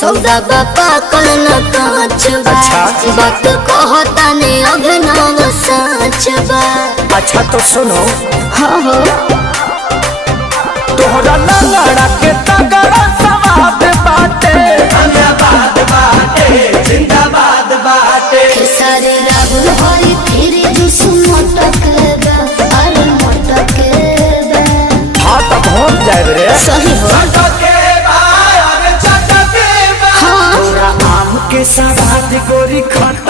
सौदा बापा कल न कांच बा। अच्छा। बात कहता ने अभिनव सच बा। अच्छा तो सुनो, हाँ हो तोहरा लंगड़ा के तगड़ा सवाद बाटे, जिंदाबाद बाटे जिंदाबाद बाटे। सारे राहुल हरी फिर जुस मोटक बा। अरे मोटक बा। हाँ तब पहुँच जाए रे। सही हो चटके बा अरे चटके बा। हाँ तोरा आम के सवाद गोरी खट्टा